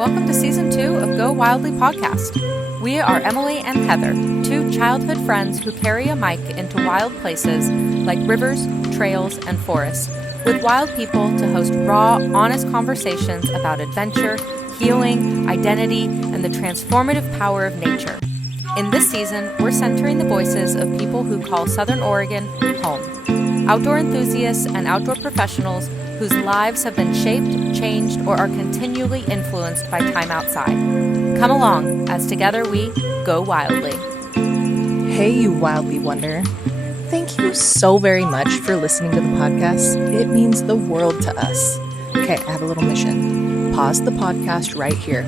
Welcome to Season 2 of Go Wildly podcast. We are Emily and Heather, two childhood friends who carry a mic into wild places like rivers, trails, and forests, with wild people to host raw, honest conversations about adventure, healing, identity, and the transformative power of nature. In this season, we're centering the voices of people who call Southern Oregon home. Outdoor enthusiasts and outdoor professionals whose lives have been shaped, changed, or are continually influenced by time outside. Come along as together we go wildly. Hey, you wildly wonder. Thank you so very much for listening to the podcast. It means the world to us. Okay, I have a little mission. Pause the podcast right here.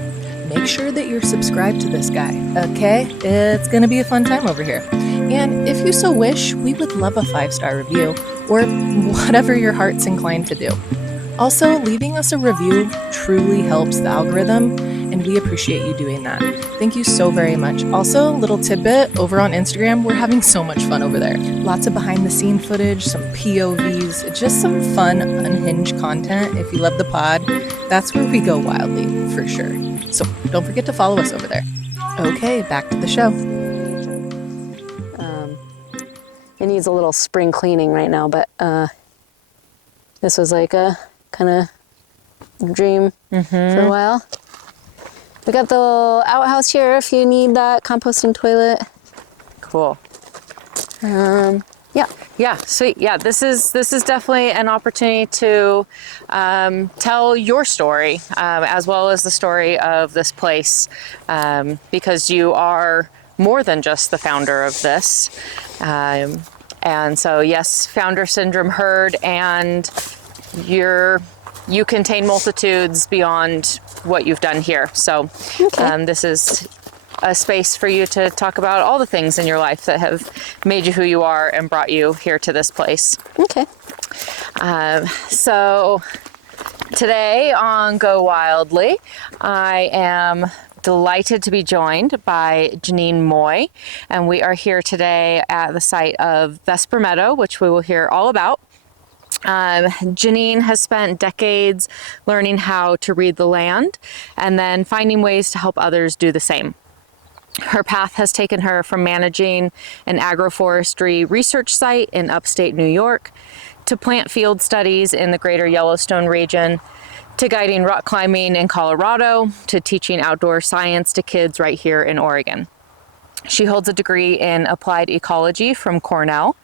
Make sure that you're subscribed to this guy, okay? It's gonna be a fun time over here. And if you so wish, we would love a 5-star review, or whatever your heart's inclined to do. Also, leaving us a review truly helps the algorithm, and we appreciate you doing that. Thank you so very much. Also, little tidbit, over on Instagram, we're having so much fun over there. Lots of behind-the-scene footage, some POVs, just some fun, unhinged content. If you love the pod, that's where we go wildly, for sure. So don't forget to follow us over there. Okay, back to the show. It needs a little spring cleaning right now, but this was like a kind of dream for a while. We got the little outhouse here if you need that composting toilet. Cool. Yeah. Yeah, sweet. Yeah, this is definitely an opportunity to tell your story as well as the story of this place, because you are more than just the founder of this. And so, yes, founder syndrome heard, and you contain multitudes beyond what you've done here. So this is a space for you to talk about all the things in your life that have made you who you are and brought you here to this place. Okay. So today on Go Wildly, I am delighted to be joined by Jeanine Moy, and we are here today at the site of Vesper Meadow, which we will hear all about. Jeanine has spent decades learning how to read the land and then finding ways to help others do the same. Her path has taken her from managing an agroforestry research site in upstate New York to plant field studies in the greater Yellowstone region, to guiding rock climbing in Colorado, to teaching outdoor science to kids right here in Oregon. She holds a degree in Applied Ecology from Cornell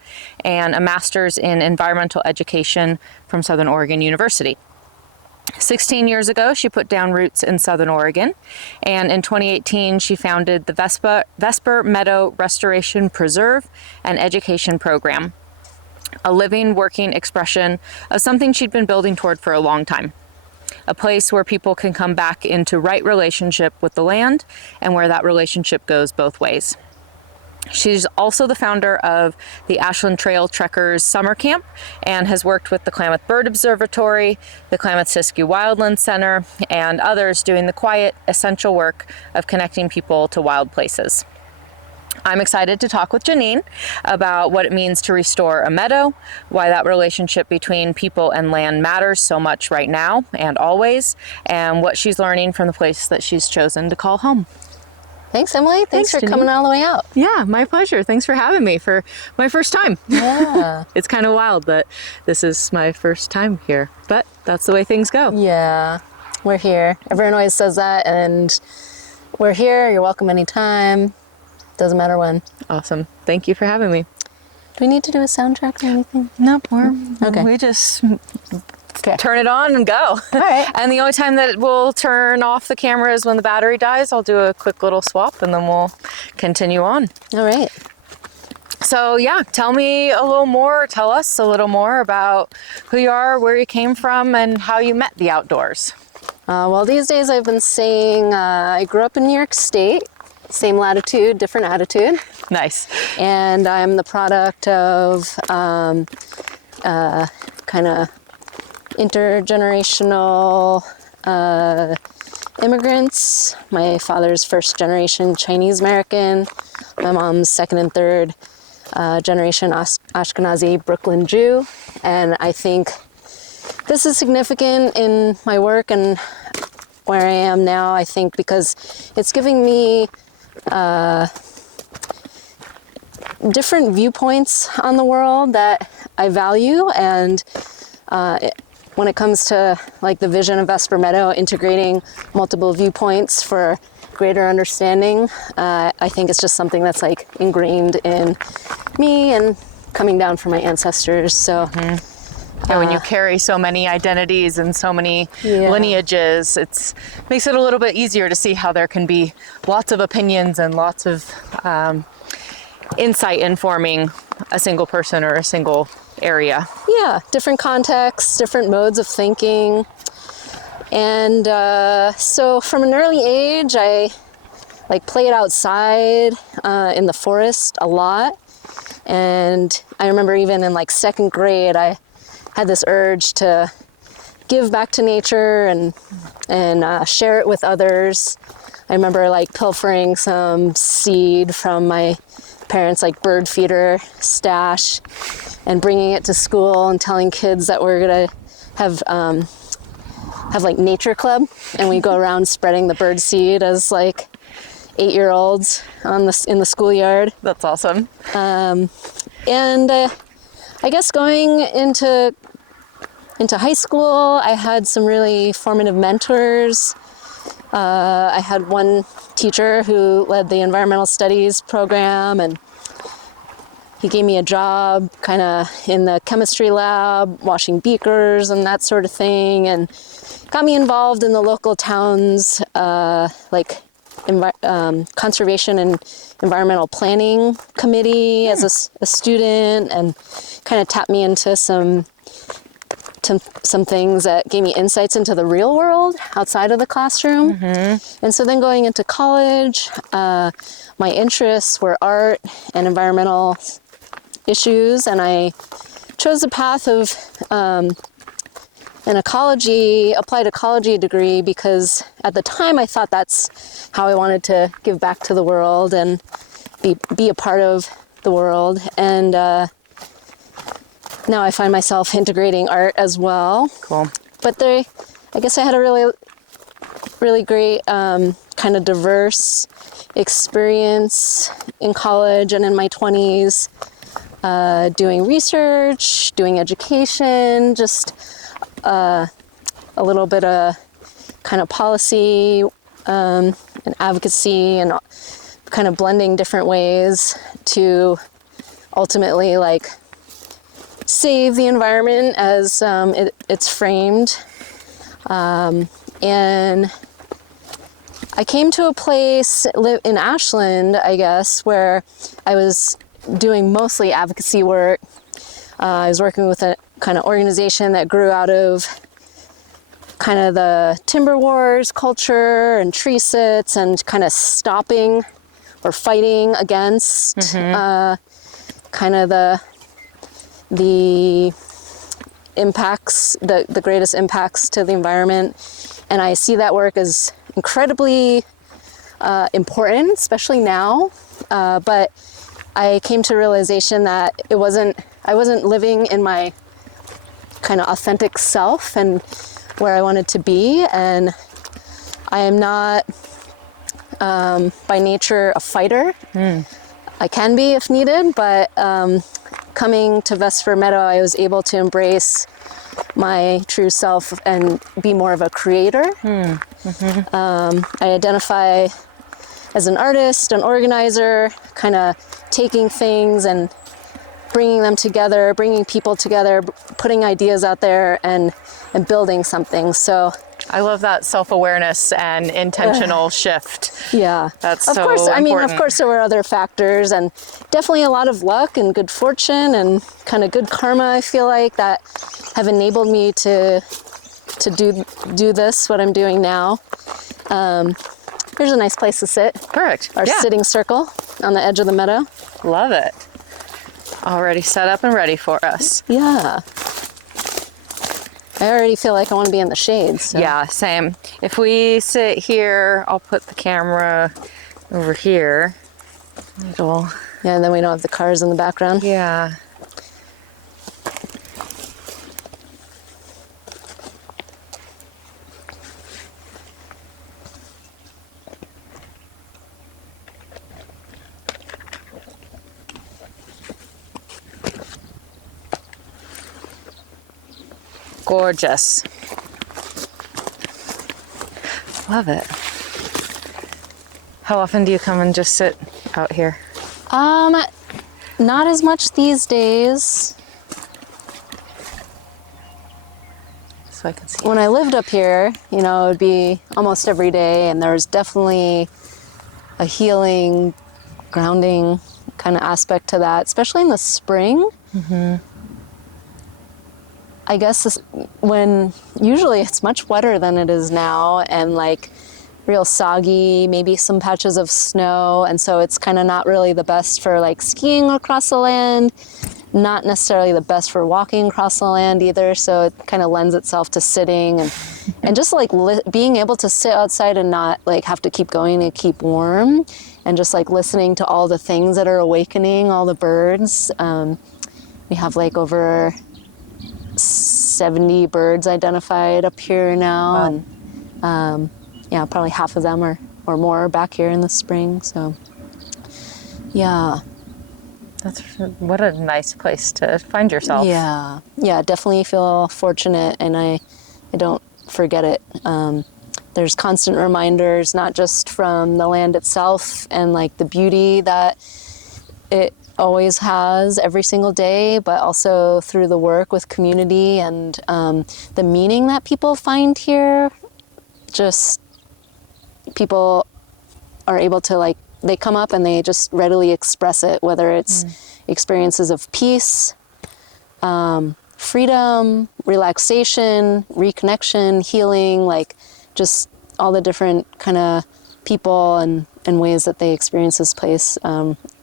and a master's in environmental education from Southern Oregon University. 16 years ago, she put down roots in Southern Oregon, and in 2018, she founded the Vesper Meadow Restoration Preserve and Education Program, a living, working expression of something she'd been building toward for a long time. A place where people can come back into right relationship with the land and where that relationship goes both ways. She's also the founder of the Ashland Trail Trekkers Summer Camp and has worked with the Klamath Bird Observatory, the Klamath-Siskiyou Wildland Center, and others doing the quiet, essential work of connecting people to wild places. I'm excited to talk with Jeanine about what it means to restore a meadow, why that relationship between people and land matters so much right now and always, and what she's learning from the place that she's chosen to call home. Thanks, Emily. Thanks for Jeanine. coming all the way out. Yeah, my pleasure. Thanks for having me for my first time. Yeah. It's kind of wild that this is my first time here, but that's the way things go. Yeah. We're here. Everyone always says that, and we're here. You're welcome anytime. Doesn't matter when. Awesome. Thank you for having me. Do we need to do a soundtrack or anything? No, Okay. we just turn it on and go. All right. And the only time that we'll turn off the camera is when the battery dies. I'll do a quick little swap and then we'll continue on. All right. So yeah, tell us a little more about who you are, where you came from, and how you met the outdoors. Well, these days I've been saying I grew up in New York State. Same latitude, different attitude. Nice. And I'm the product of kind of intergenerational immigrants. My father's first generation Chinese American. My mom's second and third generation Ashkenazi Brooklyn Jew. And I think this is significant in my work and where I am now, I think, because it's giving me different viewpoints on the world that I value. And when it comes to like the vision of Vesper Meadow, integrating multiple viewpoints for greater understanding, I think it's just something that's like ingrained in me and coming down from my ancestors. So Yeah, when you carry so many identities and so many lineages, it makes it a little bit easier to see how there can be lots of opinions and lots of insight informing a single person or a single area. Yeah, different contexts, different modes of thinking. And so from an early age, I like played outside in the forest a lot. And I remember even in like second grade, I had this urge to give back to nature and share it with others. I remember like pilfering some seed from my parents' like bird feeder stash and bringing it to school and telling kids that we're gonna have like nature club, and we go around spreading the bird seed as like 8-year-olds in the schoolyard. That's awesome. And I guess going into high school, I had some really formative mentors. I had one teacher who led the environmental studies program, and he gave me a job kind of in the chemistry lab, washing beakers and that sort of thing, and got me involved in the local town's conservation and environmental planning committee as a student, and kind of tapped me into some things that gave me insights into the real world outside of the classroom. And so then going into college, my interests were art and environmental issues, and I chose the path of an applied ecology degree, because at the time I thought that's how I wanted to give back to the world and be a part of the world. And now I find myself integrating art as well. Cool. But I guess I had a really, really great kind of diverse experience in college and in my 20s, doing research, doing education, just a little bit of kind of policy and advocacy, and kind of blending different ways to ultimately like save the environment as it's framed. And I came to a place in Ashland, I guess, where I was doing mostly advocacy work. I was working with a kind of organization that grew out of kind of the timber wars culture and tree sits, and kind of stopping or fighting against kind of the impacts, the greatest impacts to the environment. And I see that work as incredibly important, especially now. But I came to realization that I wasn't living in my kind of authentic self and where I wanted to be. And I am not by nature a fighter. I can be if needed, but coming to Vesper Meadow, I was able to embrace my true self and be more of a creator. I identify as an artist, an organizer, kind of taking things and bringing them together, bringing people together, putting ideas out there, and building something. So I love that self-awareness and intentional shift. yeah, That's of so course. important. I mean, of course, there were other factors, and definitely a lot of luck and good fortune and kind of good karma, I feel like, that have enabled me to do this, what I'm doing now. Here's a nice place to sit. Perfect. Our sitting circle on the edge of the meadow. Love it. Already set up and ready for us. Yeah. I already feel like I want to be in the shade. So. Yeah, same. If we sit here, I'll put the camera over here. Yeah, and then we don't have the cars in the background. Yeah. Gorgeous. Love it. How often do you come and just sit out here? Not as much these days. So I can see. When I lived up here, you know, it would be almost every day, and there was definitely a healing, grounding kind of aspect to that, especially in the spring. I guess when usually it's much wetter than it is now, and like real soggy, maybe some patches of snow, and so it's kind of not really the best for like skiing across the land, not necessarily the best for walking across the land either, so it kind of lends itself to sitting and just like being able to sit outside and not like have to keep going to keep warm, and just like listening to all the things that are awakening, all the birds. We have like over 70 birds identified up here now. Wow. And yeah, probably half of them or more back here in the spring. So yeah. What a nice place to find yourself. Yeah, definitely feel fortunate, and I don't forget it. There's constant reminders, not just from the land itself and like the beauty that it always has every single day, but also through the work with community and the meaning that people find here. Just people are able to like, they come up and they just readily express it, whether it's experiences of peace, freedom, relaxation, reconnection, healing, like just all the different kind of people and ways that they experience this place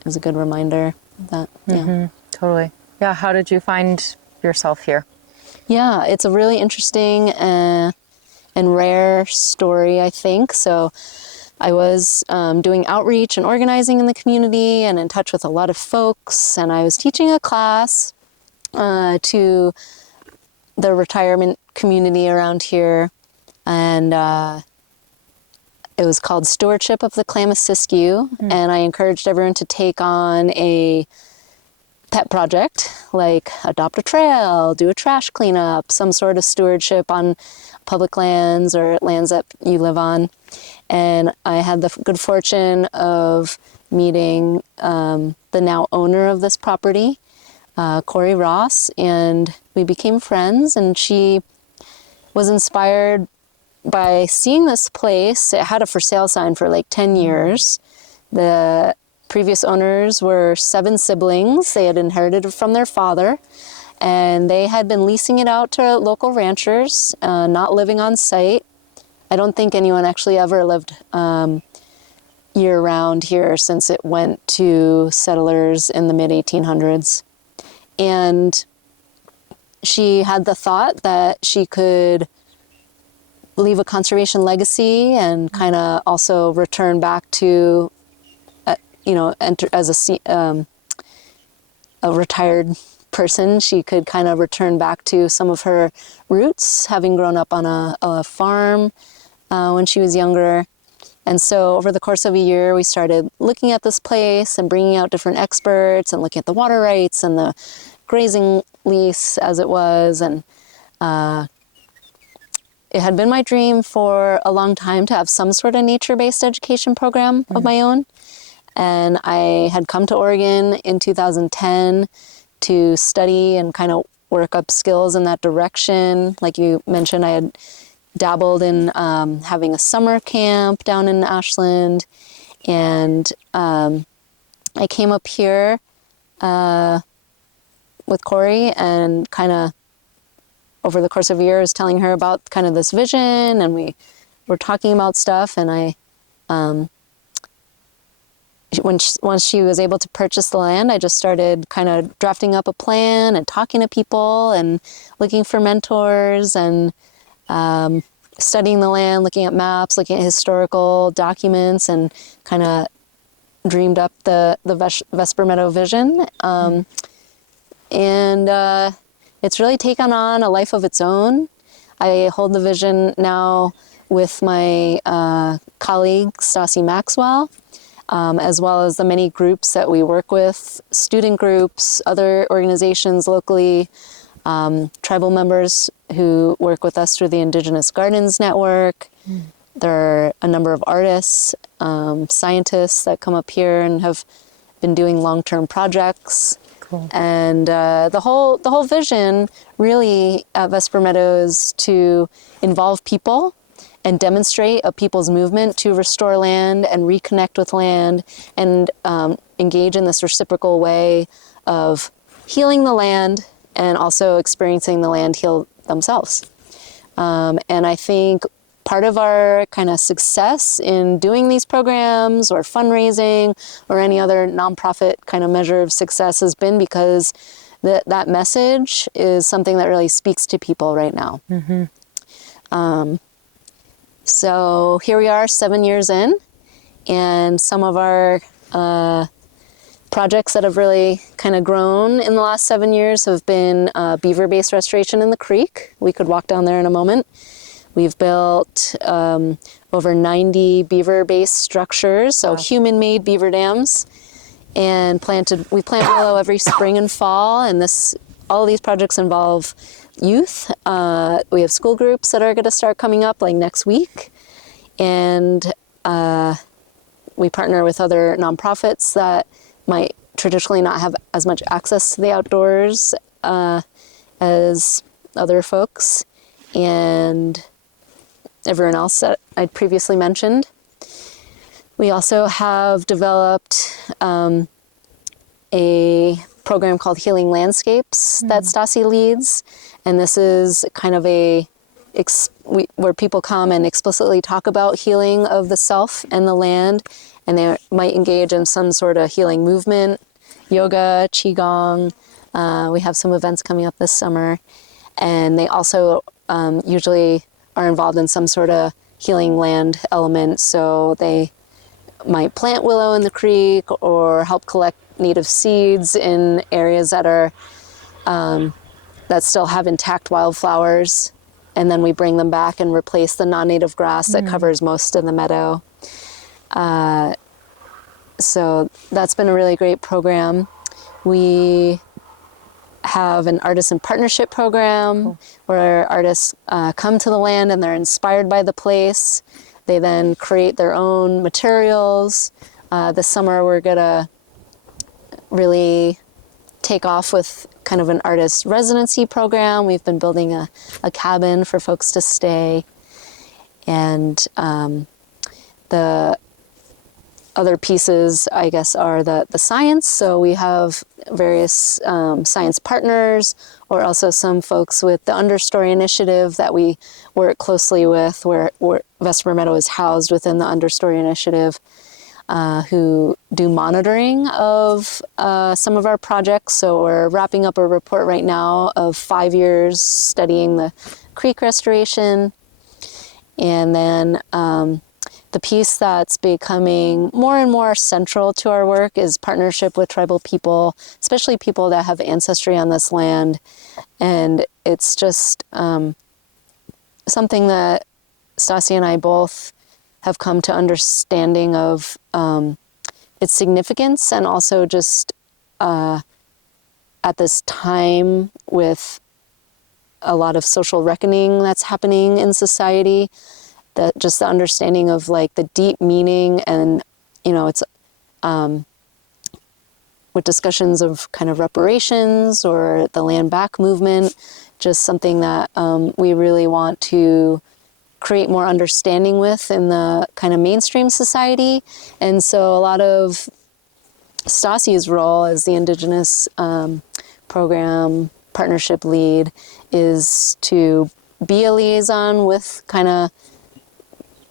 is a good reminder of that. Yeah. Totally. Yeah. How did you find yourself here? Yeah, it's a really interesting and rare story, I think. So I was doing outreach and organizing in the community and in touch with a lot of folks, and I was teaching a class to the retirement community around here, and it was called Stewardship of the Camas, and I encouraged everyone to take on a pet project, like adopt a trail, do a trash cleanup, some sort of stewardship on public lands or lands that you live on. And I had the good fortune of meeting the now owner of this property, Corey Ross, and we became friends, and she was inspired by seeing this place. It had a for sale sign for like 10 years. The previous owners were 7 siblings. They had inherited it from their father, and they had been leasing it out to local ranchers, not living on site. I don't think anyone actually ever lived year-round here since it went to settlers in the mid-1800s. And she had the thought that she could leave a conservation legacy and kind of also return back to, enter as a retired person. She could kind of return back to some of her roots, having grown up on a farm when she was younger. And so over the course of a year, we started looking at this place and bringing out different experts and looking at the water rights and the grazing lease as it was. And it had been my dream for a long time to have some sort of nature-based education program of my own. And I had come to Oregon in 2010 to study and kind of work up skills in that direction. Like you mentioned, I had dabbled in having a summer camp down in Ashland. And I came up here with Corey and kind of over the course of a year was telling her about kind of this vision, and we were talking about stuff. And once she was able to purchase the land, I just started kind of drafting up a plan and talking to people and looking for mentors and studying the land, looking at maps, looking at historical documents, and kind of dreamed up the Vesper Meadow vision. And it's really taken on a life of its own. I hold the vision now with my colleague, Stassi Maxwell, as well as the many groups that we work with, student groups, other organizations locally, tribal members who work with us through the Indigenous Gardens Network. There are a number of artists, scientists that come up here and have been doing long-term projects. Cool. And the whole vision really at Vesper Meadow is to involve people and demonstrate a people's movement to restore land and reconnect with land and engage in this reciprocal way of healing the land and also experiencing the land heal themselves. And I think part of our kind of success in doing these programs or fundraising or any other nonprofit kind of measure of success has been because that message is something that really speaks to people right now. So here we are 7 years in, and some of our projects that have really kind of grown in the last 7 years have been beaver-based restoration in the creek. We could walk down there in a moment. We've built over 90 beaver-based structures, so human-made beaver dams, and we plant willow every spring and fall, and all of these projects involve youth. We have school groups that are going to start coming up like next week, and we partner with other nonprofits that might traditionally not have as much access to the outdoors as other folks and everyone else that I'd previously mentioned. We also have developed a program called Healing Landscapes that Stassi leads, and this is kind of where people come and explicitly talk about healing of the self and the land, and they might engage in some sort of healing movement, yoga, qigong. We have some events coming up this summer, and they also usually are involved in some sort of healing land element, so they might plant willow in the creek or help collect native seeds in areas that are that still have intact wildflowers, and then we bring them back and replace the non-native grass that covers most of the meadow. So that's been a really great program. We have an artisan partnership program where artists come to the land and they're inspired by the place. They then create their own materials. This summer we're gonna really take off with kind of an artist residency program. We've been building a cabin for folks to stay. And the other pieces, I guess, are the science. So we have various science partners, or also some folks with the Understory Initiative that we work closely with, where Vesper Meadow is housed within the Understory Initiative, who do monitoring of some of our projects. So we're wrapping up a report right now of 5 years studying the creek restoration. And then the piece that's becoming more and more central to our work is partnership with tribal people, especially people that have ancestry on this land. And it's just something that Stassi and I both have come to understanding of its significance, and also just at this time with a lot of social reckoning that's happening in society, that just the understanding of like the deep meaning, and it's with discussions of kind of reparations or the land back movement, just something that we really want to create more understanding with in the kind of mainstream society. And so a lot of Stassi's role as the indigenous program partnership lead is to be a liaison with kind of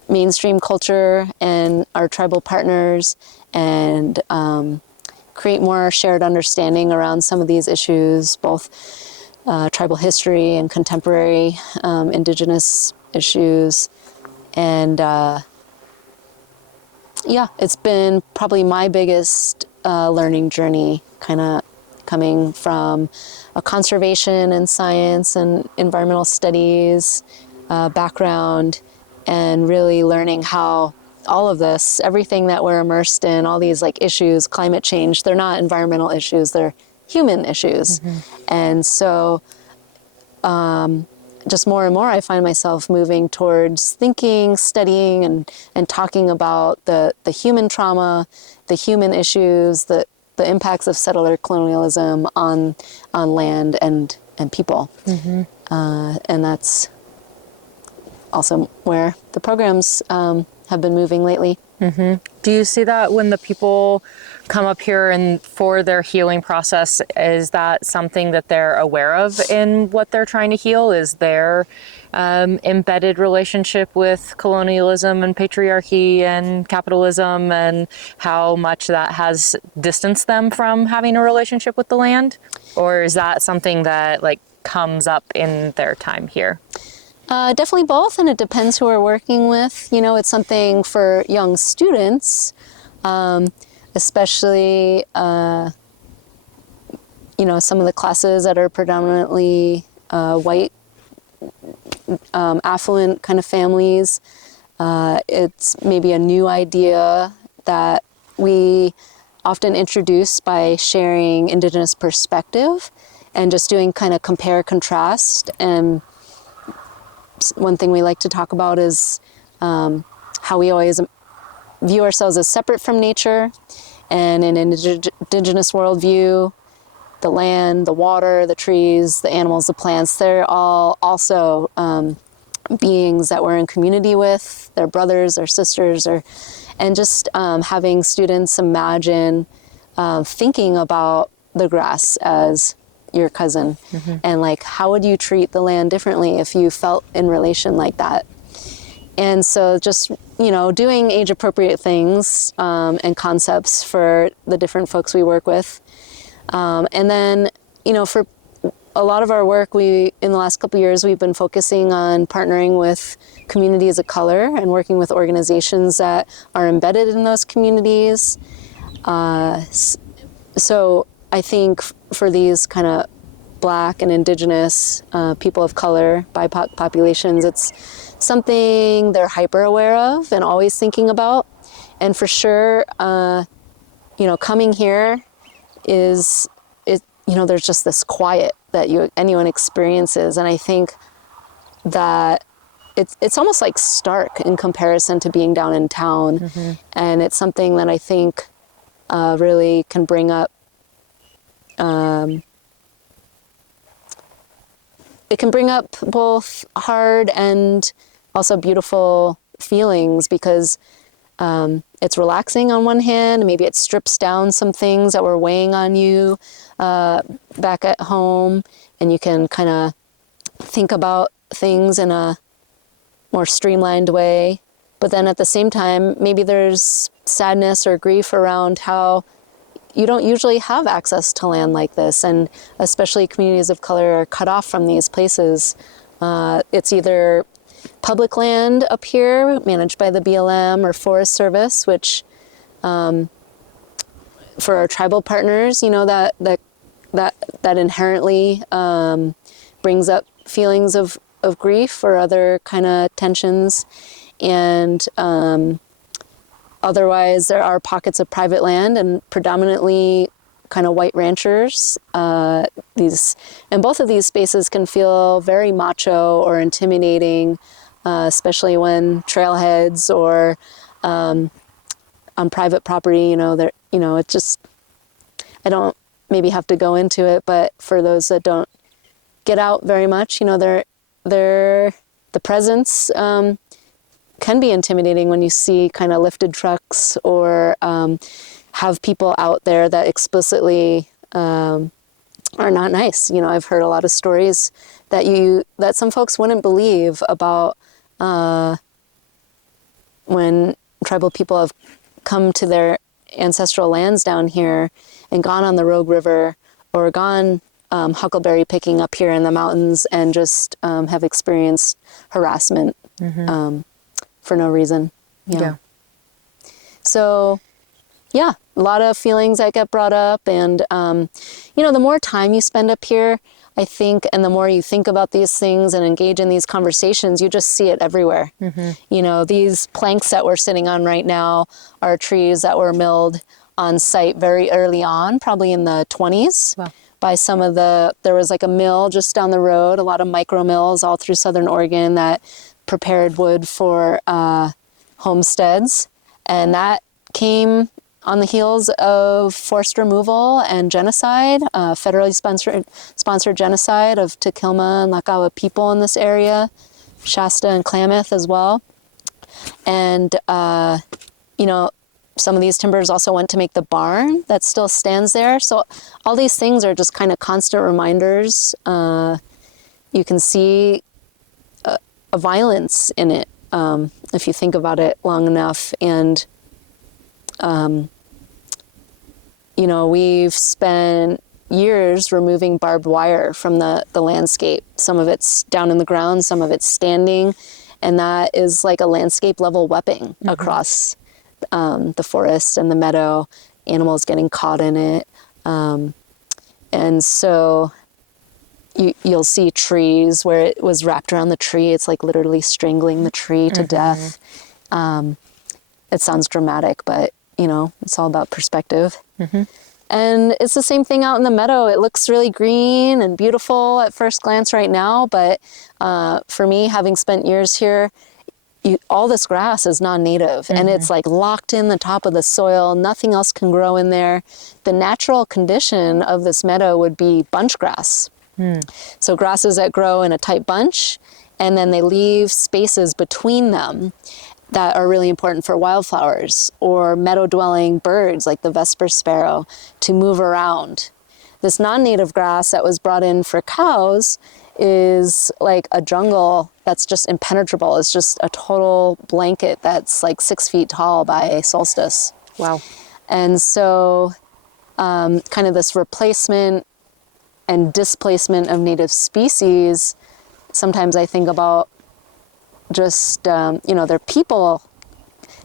mainstream culture and our tribal partners, and create more shared understanding around some of these issues, both tribal history and contemporary indigenous issues. And it's been probably my biggest learning journey, kind of coming from a conservation and science and environmental studies background, and really learning how all of this, everything that we're immersed in, all these like issues, climate change, they're not environmental issues, they're human issues. And so just more and more, I find myself moving towards thinking, studying, and talking about the human trauma, the human issues, the impacts of settler colonialism on land and people. And that's also where the programs have been moving lately. Do you see that when the people come up here and for their healing process, is that something that they're aware of in what they're trying to heal? Is their embedded relationship with colonialism and patriarchy and capitalism, and how much that has distanced them from having a relationship with the land? Or is that something that like comes up in their time here? Definitely both, and it depends who we're working with. You know, it's something for young students, especially, you know, some of the classes that are predominantly white, affluent kind of families. It's maybe a new idea that we often introduce by sharing indigenous perspective and just doing kind of compare contrast. And one thing we like to talk about is how we always view ourselves as separate from nature, and in an indigenous worldview, the land, the water, the trees, the animals, the plants, they're all also beings that we're in community with, their brothers or sisters, and just having students imagine thinking about the grass as your cousin, and like, how would you treat the land differently if you felt in relation like that? And so just, you know, doing age appropriate things and concepts for the different folks we work with. And then, you know, for a lot of our work, in the last couple of years, we've been focusing on partnering with communities of color and working with organizations that are embedded in those communities. So I think for these kind of Black and Indigenous people of color, BIPOC populations, it's something they're hyper aware of and always thinking about. And for sure, you know, coming here is, you know, there's just this quiet that anyone experiences. And I think that it's almost like stark in comparison to being down in town. And it's something that I think really can bring up, it can bring up both hard and also beautiful feelings, because it's relaxing on one hand, and maybe it strips down some things that were weighing on you back at home, and you can kind of think about things in a more streamlined way. But then at the same time, maybe there's sadness or grief around how you don't usually have access to land like this, and especially communities of color are cut off from these places. It's either public land up here managed by the BLM or Forest Service, which for our tribal partners, you know, that inherently brings up feelings of grief or other kind of tensions. And otherwise, there are pockets of private land, and predominantly kind of white ranchers. And both of these spaces can feel very macho or intimidating, especially when trailheads or on private property. You know, it just, I don't maybe have to go into it, but for those that don't get out very much, you know, the presence can be intimidating when you see kind of lifted trucks or have people out there that explicitly are not nice. You know, I've heard a lot of stories that some folks wouldn't believe about when tribal people have come to their ancestral lands down here and gone on the Rogue River or gone huckleberry picking up here in the mountains and just have experienced harassment for no reason. Yeah. So, yeah, a lot of feelings that get brought up. And, you know, the more time you spend up here, I think, and the more you think about these things and engage in these conversations, you just see it everywhere. You know, these planks that we're sitting on right now are trees that were milled on site very early on, probably in the 20s. Wow. by some of there was like a mill just down the road, a lot of micro mills all through Southern Oregon that prepared wood for homesteads. And that came on the heels of forced removal and genocide, federally sponsored genocide of Tequilma and Lakawa people in this area, Shasta and Klamath as well. And, you know, some of these timbers also went to make the barn that still stands there. So all these things are just kind of constant reminders. You can see a violence in it if you think about it long enough. And, you know, we've spent years removing barbed wire from the landscape. Some of it's down in the ground, some of it's standing. And that is like a landscape level weapon across the forest and the meadow, animals getting caught in it. And so you'll see trees where it was wrapped around the tree. It's like literally strangling the tree to death. It sounds dramatic, but you know, it's all about perspective. And it's the same thing out in the meadow. It looks really green and beautiful at first glance right now, but for me, having spent years here, all this grass is non-native and it's like locked in the top of the soil. Nothing else can grow in there. The natural condition of this meadow would be bunch grass. So grasses that grow in a tight bunch, and then they leave spaces between them that are really important for wildflowers or meadow-dwelling birds like the Vesper sparrow to move around. This non-native grass that was brought in for cows is like a jungle that's just impenetrable. It's just a total blanket that's like 6 feet tall by solstice. Wow. And so kind of this replacement and displacement of native species, sometimes I think about just, you know, their people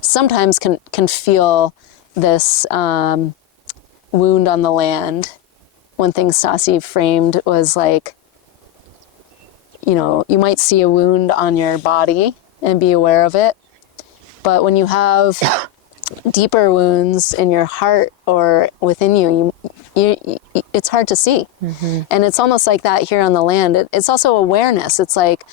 sometimes can feel this wound on the land. One thing Stassi framed was like, you know, you might see a wound on your body and be aware of it. But when you have deeper wounds in your heart or within you, it's hard to see. And it's almost like that here on the land. It's also awareness. It's like,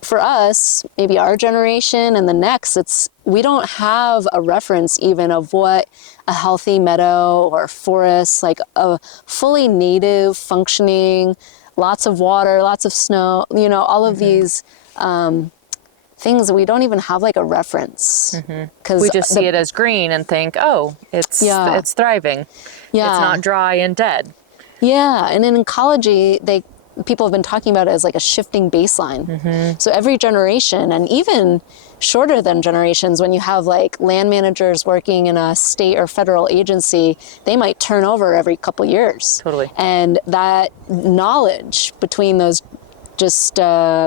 for us, maybe our generation and the next, we don't have a reference even of what a healthy meadow or forest, like a fully native, functioning, lots of water, lots of snow, you know, all of these things that we don't even have like a reference. Because we just see it as green and think, oh, it's thriving. Yeah. It's not dry and dead. Yeah, and in ecology, people have been talking about it as like a shifting baseline. So every generation, and even shorter than generations, when you have like land managers working in a state or federal agency, they might turn over every couple years. Totally. And that knowledge between those just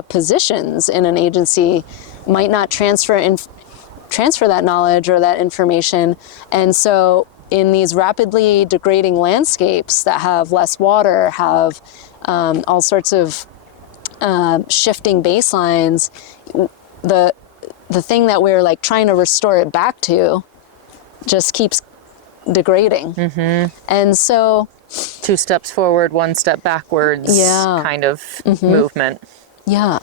positions in an agency might not transfer that knowledge or that information. And so in these rapidly degrading landscapes that have less water, have all sorts of shifting baselines, the thing that we're like trying to restore it back to just keeps degrading. And so 2 steps forward, 1 step backwards kind of movement. Yeah.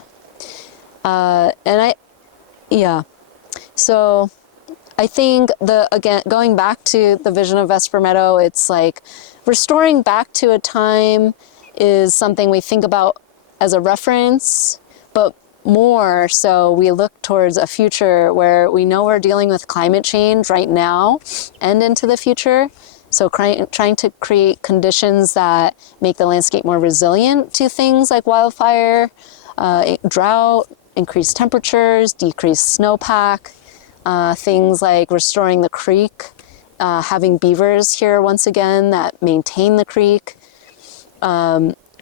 So I think again, going back to the vision of Vesper Meadow, it's like restoring back to a time is something we think about as a reference, but more so we look towards a future where we know we're dealing with climate change right now and into the future. So trying to create conditions that make the landscape more resilient to things like wildfire, drought, increased temperatures, decreased snowpack, things like restoring the creek, having beavers here once again that maintain the creek,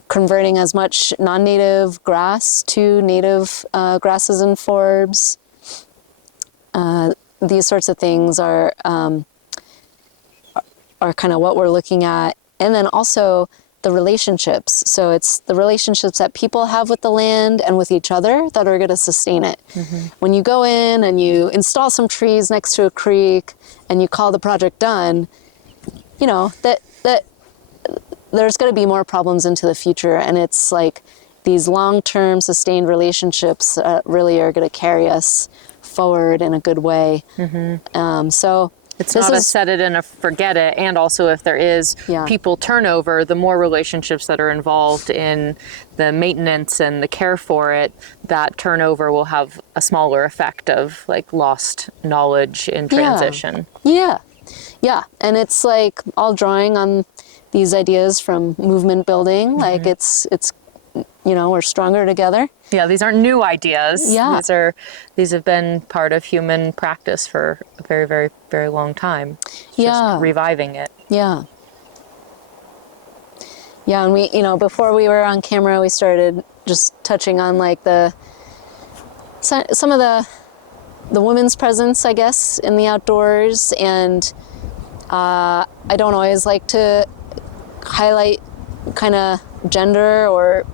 converting as much non-native grass to native grasses and forbs. These sorts of things are kind of what we're looking at. And then also the relationships. So it's the relationships that people have with the land and with each other that are going to sustain it. When you go in and you install some trees next to a creek and you call the project done, you know, that there's going to be more problems into the future, and it's like these long-term sustained relationships really are going to carry us forward in a good way. So it's not a set it and a forget it. And also, if there is people turnover, the more relationships that are involved in the maintenance and the care for it, that turnover will have a smaller effect of like lost knowledge in transition. Yeah. And it's like all drawing on these ideas from movement building. Like it's we're stronger together. Yeah, these aren't new ideas. Yeah. These have been part of human practice for a very, very, very long time. Just reviving it. Yeah. Yeah, and we, before we were on camera, we started just touching on like some of the women's presence, I guess, in the outdoors. And I don't always like to highlight kind of gender or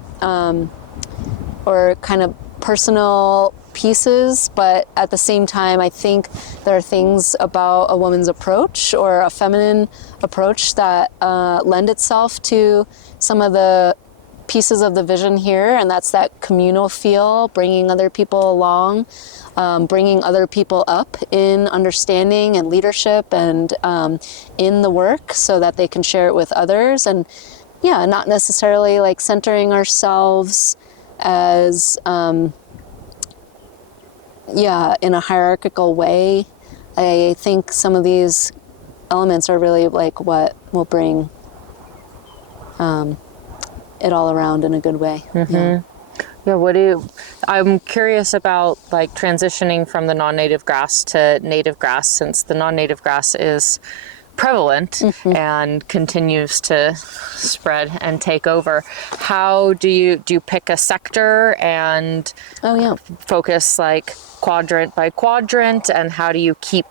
kind of personal pieces, but at the same time, I think there are things about a woman's approach or a feminine approach that lend itself to some of the pieces of the vision here, and that's that communal feel, bringing other people along, bringing other people up in understanding and leadership and in the work so that they can share it with others. And not necessarily like centering ourselves as in a hierarchical way. I think some of these elements are really like what will bring it all around in a good way. I'm curious about like transitioning from the non-native grass to native grass, since the non-native grass is prevalent and continues to spread and take over. How do you pick a sector and focus like quadrant by quadrant, and how do you keep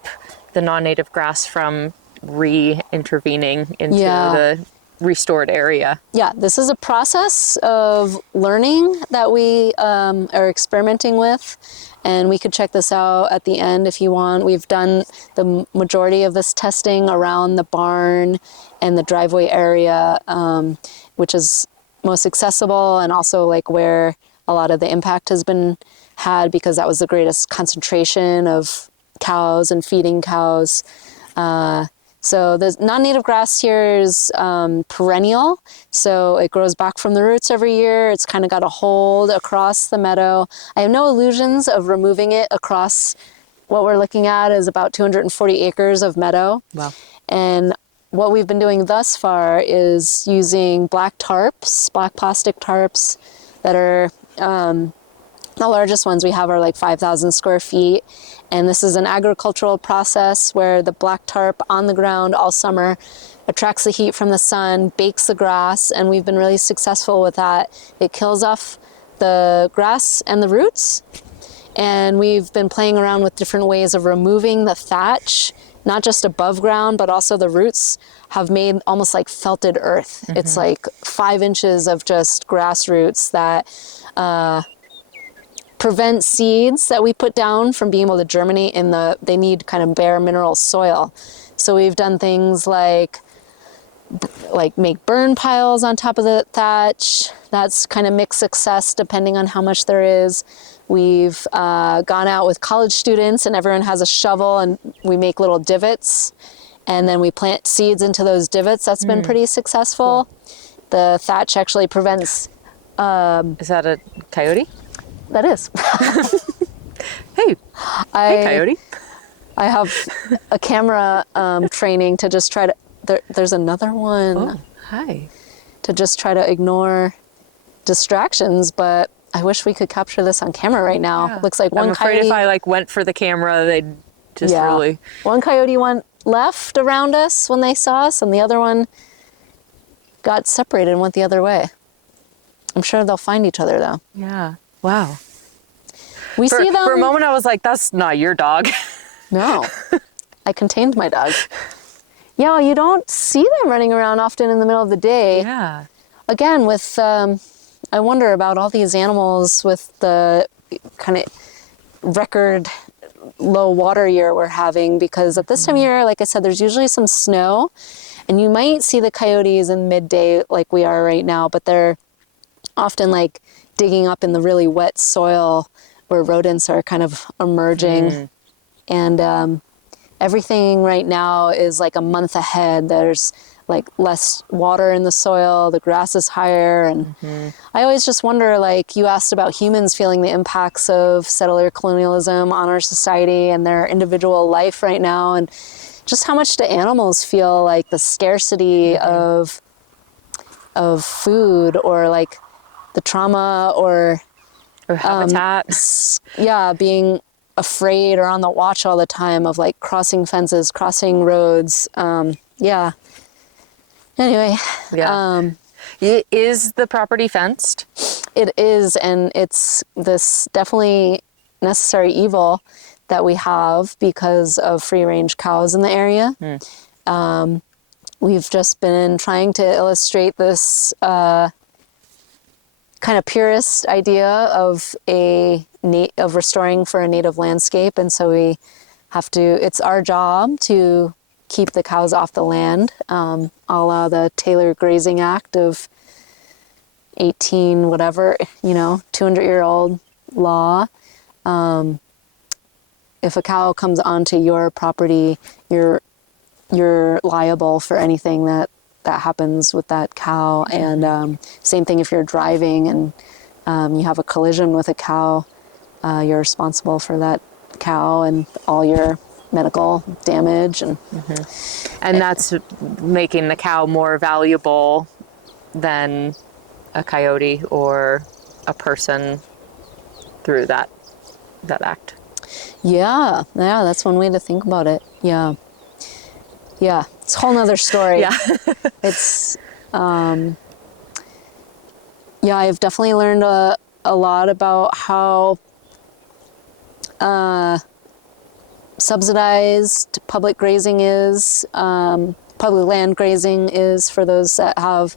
the non-native grass from re-intervening into the restored area? This is a process of learning that we are experimenting with, and we could check this out at the end if you want. We've done the majority of this testing around the barn and the driveway area, which is most accessible and also like where a lot of the impact has been had, because that was the greatest concentration of cows and feeding cows. So the non-native grass here is perennial, so it grows back from the roots every year. It's kind of got a hold across the meadow. I have no illusions of removing it across. What we're looking at is about 240 acres of meadow. Wow. And what we've been doing thus far is using black tarps, black plastic tarps that are, the largest ones we have are like 5,000 square feet. And this is an agricultural process where the black tarp on the ground all summer attracts the heat from the sun, bakes the grass, and we've been really successful with that. It kills off the grass and the roots. And we've been playing around with different ways of removing the thatch, not just above ground, but also the roots have made almost like felted earth. It's like 5 inches of just grass roots that prevent seeds that we put down from being able to germinate they need kind of bare mineral soil. So we've done things like make burn piles on top of the thatch. That's kind of mixed success depending on how much there is. We've gone out with college students and everyone has a shovel and we make little divots and then we plant seeds into those divots. That's been pretty successful. Cool. The thatch actually prevents... is that a coyote? That is. Hey coyote. I have a camera training to just try to... There's another one. Oh, hi. To just try to ignore distractions, but I wish we could capture this on camera right now. Yeah. Looks like one coyote... I'm afraid if I went for the camera, they'd just really... One coyote went left around us when they saw us, and the other one got separated and went the other way. I'm sure they'll find each other, though. Yeah. Wow. We see them... For a moment, I was like, that's not your dog. No. I contained my dog. Yeah, you don't see them running around often in the middle of the day. Yeah. Again, with... I wonder about all these animals with the kind of record low water year we're having, because at this time of year, like I said, there's usually some snow And you might see the coyotes in midday like we are right now, but they're often like digging up in the really wet soil where rodents are kind of emerging. And everything right now is like a month ahead. There's like less water in the soil, the grass is higher. And I always just wonder, like you asked about humans feeling the impacts of settler colonialism on our society and their individual life right now. And just how much do animals feel like the scarcity of food, or like the trauma, or habitat. Being afraid or on the watch all the time of like crossing fences, crossing roads. Anyway. Yeah. Is the property fenced? It is, and it's this definitely necessary evil that we have because of free-range cows in the area. We've just been trying to illustrate this kind of purist idea of restoring for a native landscape, and so we have to. It's our job to keep the cows off the land, a la the Taylor Grazing Act of 18 whatever, 200-year-old law. If a cow comes onto your property, you're liable for anything that happens with that cow. And same thing if you're driving and you have a collision with a cow, you're responsible for that cow and all your medical damage. And that's making the cow more valuable than a coyote or a person through that act. Yeah, that's one way to think about it. Yeah, it's a whole nother story. It's I've definitely learned a lot about how subsidized public grazing is, public land grazing is for those that have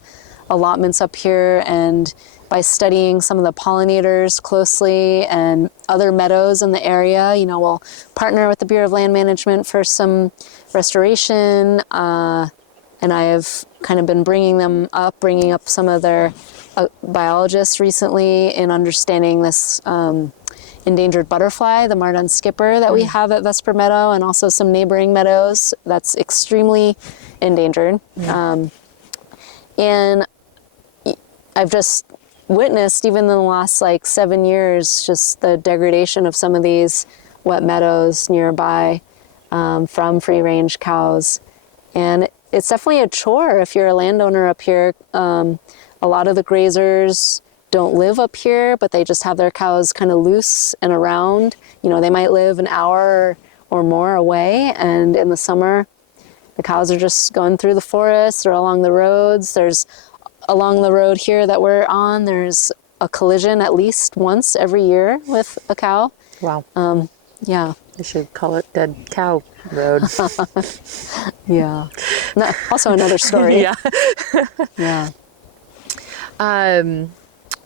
allotments up here. And by studying some of the pollinators closely and other meadows in the area, we'll partner with the Bureau of Land Management for some restoration. And I have kind of been bringing up some of their biologists recently in understanding this endangered butterfly, the Mardon skipper that we have at Vesper Meadow, and also some neighboring meadows that's extremely endangered. And I've just witnessed, even in the last 7 years, just the degradation of some of these wet meadows nearby from free-range cows. And it's definitely a chore if you're a landowner up here. A lot of the grazers don't live up here, but they just have their cows kind of loose and around. They might live an hour or more away, and in the summer, the cows are just going through the forest or along the roads. Along the road here that we're on, there's a collision at least once every year with a cow. Wow. Yeah. They should call it Dead Cow Road. Yeah. Also another story. Yeah.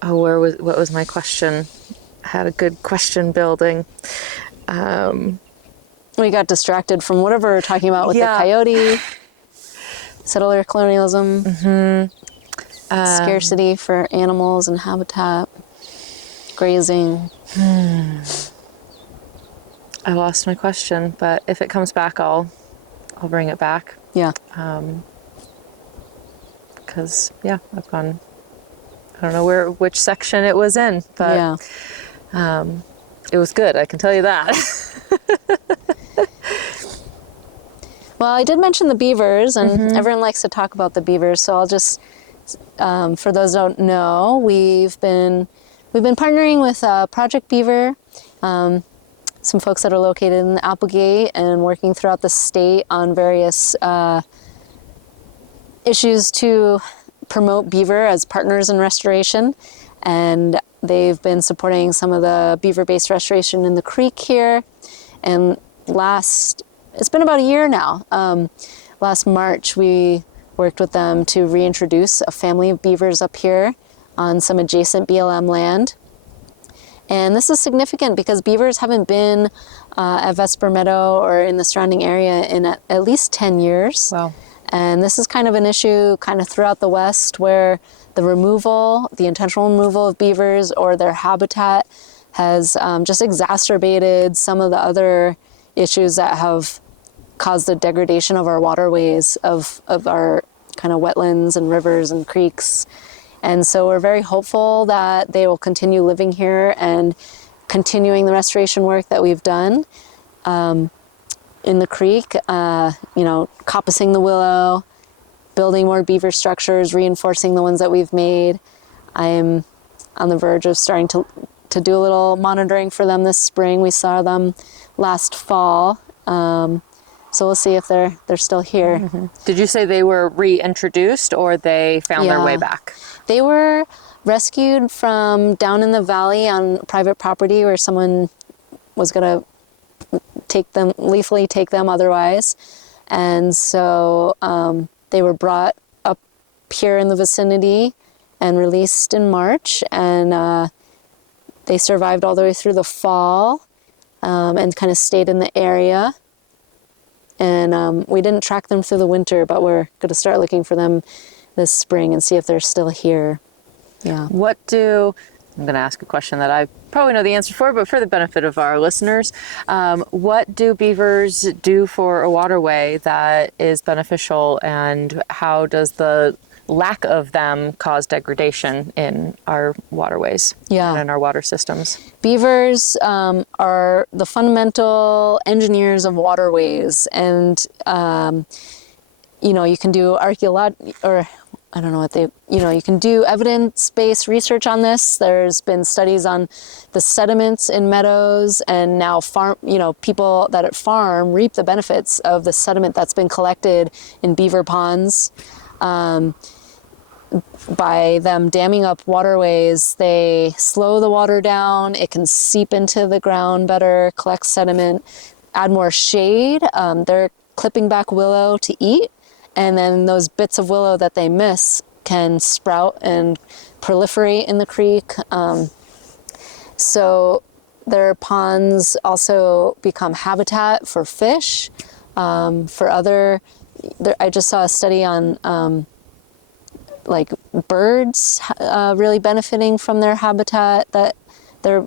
What was my question? I had a good question building. We got distracted from whatever we were talking about with the coyote, settler colonialism, scarcity for animals and habitat, grazing. I lost my question, but if it comes back, I'll bring it back. Yeah. Because I've gone. I don't know which section it was in, but it was good. I can tell you that. Well, I did mention the beavers, and everyone likes to talk about the beavers, so I'll just, for those who don't know, we've been partnering with Project Beaver, some folks that are located in Applegate, and working throughout the state on various issues to promote beaver as partners in restoration. And they've been supporting some of the beaver-based restoration in the creek here. And it's been about a year now. Last March, we worked with them to reintroduce a family of beavers up here on some adjacent BLM land. And this is significant because beavers haven't been at Vesper Meadow or in the surrounding area in at least 10 years. Wow. And this is kind of an issue kind of throughout the West, where the intentional removal of beavers or their habitat has just exacerbated some of the other issues that have caused the degradation of our waterways, of our kind of wetlands and rivers and creeks. And so we're very hopeful that they will continue living here and continuing the restoration work that we've done in the creek, coppicing the willow, building more beaver structures, reinforcing the ones that we've made. I'm on the verge of starting to do a little monitoring for them this spring. We saw them last fall. So we'll see if they're still here. Mm-hmm. Did you say they were reintroduced or they found their way back? They were rescued from down in the valley on private property where someone was going to lethally take them otherwise. And so they were brought up here in the vicinity and released in March. And they survived all the way through the fall and kind of stayed in the area. And we didn't track them through the winter, but we're going to start looking for them this spring and see if they're still here. Yeah. I'm going to ask a question that I probably know the answer for, but for the benefit of our listeners, what do beavers do for a waterway that is beneficial, and how does the lack of them cause degradation in our waterways and in our water systems? Beavers are the fundamental engineers of waterways, and you can do you can do evidence-based research on this. There's been studies on the sediments in meadows, and now people that farm reap the benefits of the sediment that's been collected in beaver ponds. By them damming up waterways, they slow the water down. It can seep into the ground better, collect sediment, add more shade. They're clipping back willow to eat, and then those bits of willow that they miss can sprout and proliferate in the creek. So their ponds also become habitat for fish, I just saw a study on birds really benefiting from their habitat, that their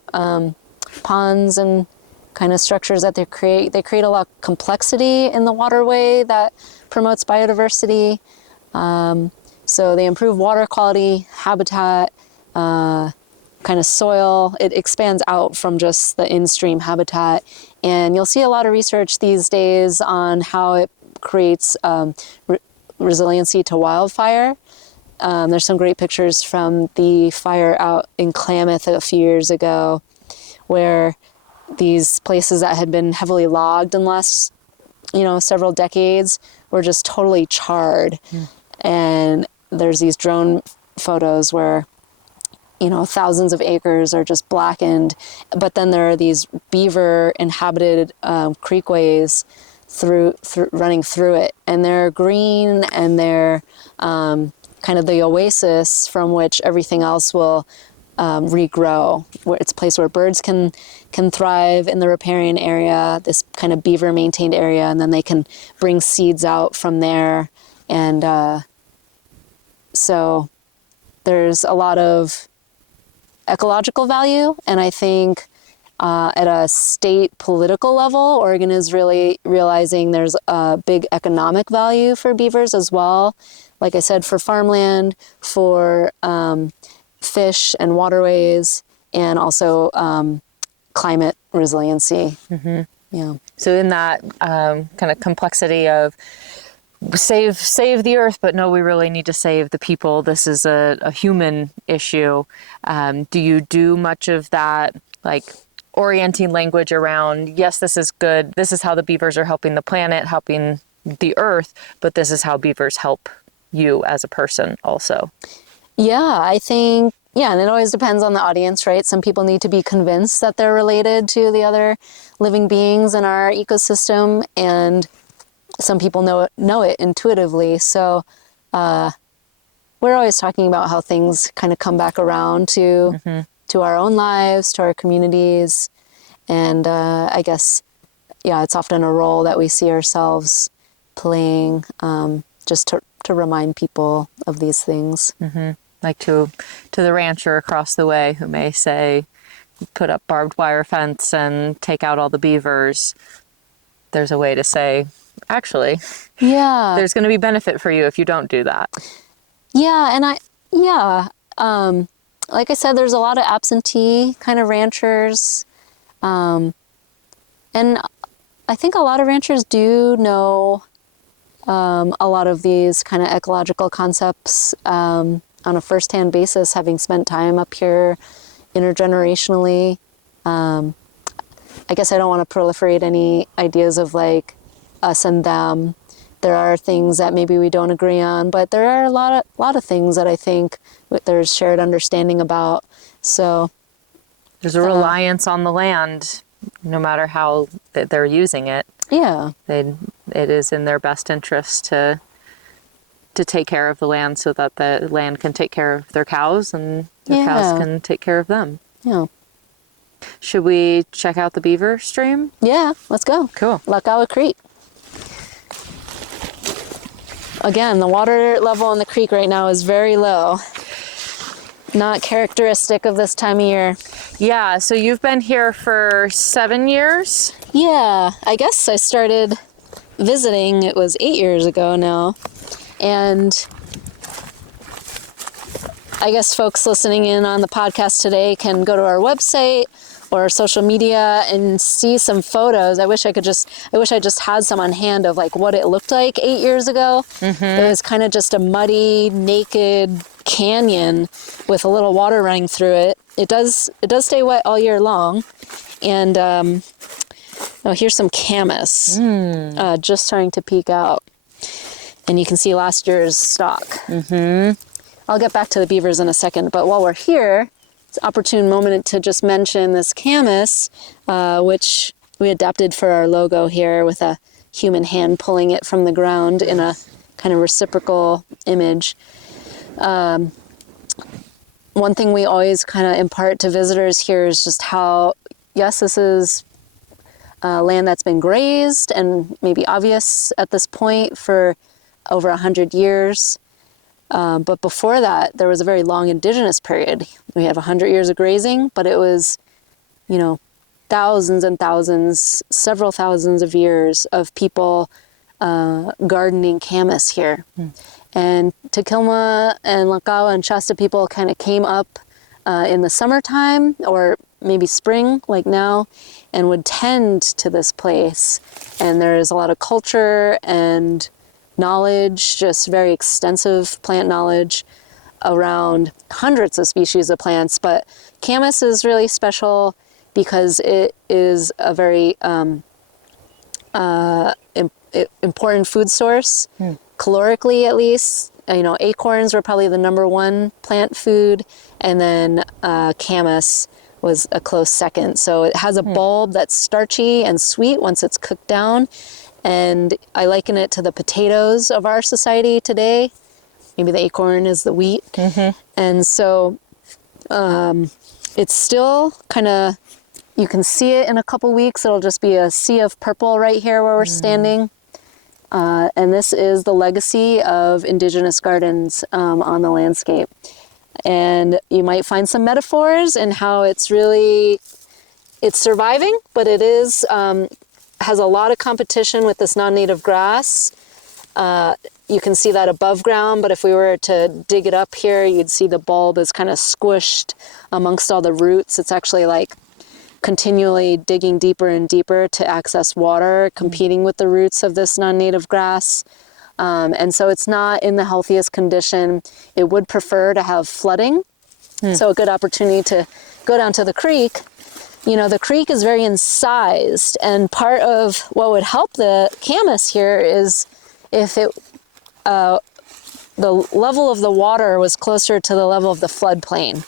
ponds and kind of structures that they create a lot of complexity in the waterway that promotes biodiversity. So they improve water quality, habitat, kind of soil. It expands out from just the in-stream habitat. And you'll see a lot of research these days on how it creates resiliency to wildfire. There's some great pictures from the fire out in Klamath a few years ago, where these places that had been heavily logged in the last, several decades were just totally charred. And there's these drone photos where, thousands of acres are just blackened. But then there are these beaver inhabited creekways running through it, and they're green, and they're kind of the oasis from which everything else will regrow. Where it's a place where birds can thrive in the riparian area, this kind of beaver maintained area, and then they can bring seeds out from there. And so there's a lot of ecological value, and I think at a state political level, Oregon is really realizing there's a big economic value for beavers as well. Like I said, for farmland, for fish and waterways, and also climate resiliency. Mm-hmm. Yeah. So in that kind of complexity of save the earth, but no, we really need to save the people. This is a human issue. Do you do much of that, like orienting language around, yes, this is good, this is how the beavers are helping the planet, helping the earth, but this is how beavers help you as a person also? Yeah, I think, and it always depends on the audience, right? Some people need to be convinced that they're related to the other living beings in our ecosystem, and some people know it intuitively. So we're always talking about how things kind of come back around to our own lives, to our communities. And I guess, it's often a role that we see ourselves playing just to remind people of these things. Like to the rancher across the way who may say, put up barbed wire fence and take out all the beavers. There's a way to say, actually, there's going to be benefit for you if you don't do that. Yeah, and like I said, there's a lot of absentee kind of ranchers. And I think a lot of ranchers do know a lot of these kind of ecological concepts on a first-hand basis, having spent time up here intergenerationally. I guess I don't want to proliferate any ideas of like us and them. There are things that maybe we don't agree on, but there are a lot of things that I think there's shared understanding about. So there's a reliance on the land, no matter how they're using it. Yeah, it is in their best interest to take care of the land so that the land can take care of their cows and the cows can take care of them. Yeah. Should we check out the beaver stream? Yeah, let's go. Cool. Lakawa Creek. Again, the water level in the creek right now is very low. Not characteristic of this time of year. Yeah, so you've been here for 7 years? Yeah, I guess I started visiting, it was 8 years ago now. And I guess folks listening in on the podcast today can go to our website or social media and see some photos. I wish I just had some on hand of like what it looked like 8 years ago. It was kind of just a muddy, naked canyon with a little water running through it. It does stay wet all year long. And here's some camas just starting to peek out. And you can see last year's stock. I'll get back to the beavers in a second, but while we're here, it's an opportune moment to just mention this camas, which we adapted for our logo here with a human hand pulling it from the ground in a kind of reciprocal image. One thing we always kind of impart to visitors here is just how, yes, this is land that's been grazed and maybe obvious at this point for over 100 years. But before that, there was a very long indigenous period. We have 100 years of grazing, but it was, thousands and thousands, several thousands of years of people gardening camas here. And Takilma and Lakawa and Shasta people kind of came up in the summertime or maybe spring, like now, and would tend to this place. And there's a lot of culture and knowledge, just very extensive plant knowledge around hundreds of species of plants. But camas is really special because it is a very important food source, calorically at least. Acorns were probably the #1 plant food, and then camas was a close second. So it has a bulb that's starchy and sweet once it's cooked down. And I liken it to the potatoes of our society today. Maybe the acorn is the wheat. And so it's still kind of, you can see it in a couple weeks. It'll just be a sea of purple right here where we're standing. And this is the legacy of indigenous gardens on the landscape. And you might find some metaphors in how it's surviving, but it is, has a lot of competition with this non-native grass. You can see that above ground, but if we were to dig it up here, you'd see the bulb is kind of squished amongst all the roots. It's actually like continually digging deeper and deeper to access water, competing with the roots of this non-native grass. And so it's not in the healthiest condition. It would prefer to have flooding. So a good opportunity to go down to the creek. The creek is very incised, and part of what would help the camas here is if the level of the water was closer to the level of the floodplain.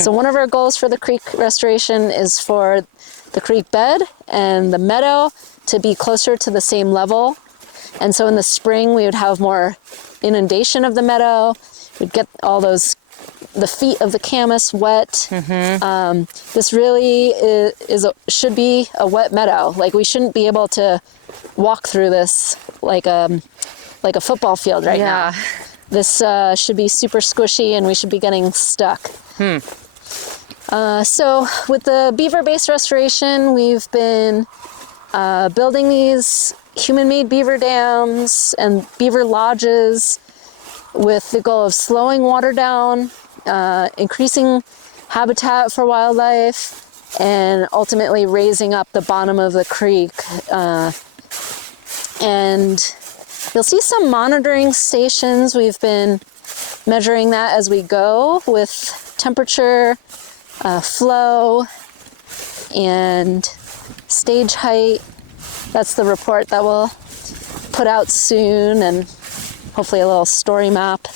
So one of our goals for the creek restoration is for the creek bed and the meadow to be closer to the same level. And so in the spring, we would have more inundation of the meadow. We'd get all the feet of the camas wet. This really should be a wet meadow. Like, we shouldn't be able to walk through this like a like a football field right now. This should be super squishy and we should be getting stuck. So with the beaver-based restoration, we've been building these human-made beaver dams and beaver lodges with the goal of slowing water down, increasing habitat for wildlife, and ultimately raising up the bottom of the creek. And you'll see some monitoring stations. We've been measuring that as we go with temperature, flow, and stage height. That's the report that we'll put out soon, and hopefully a little story map.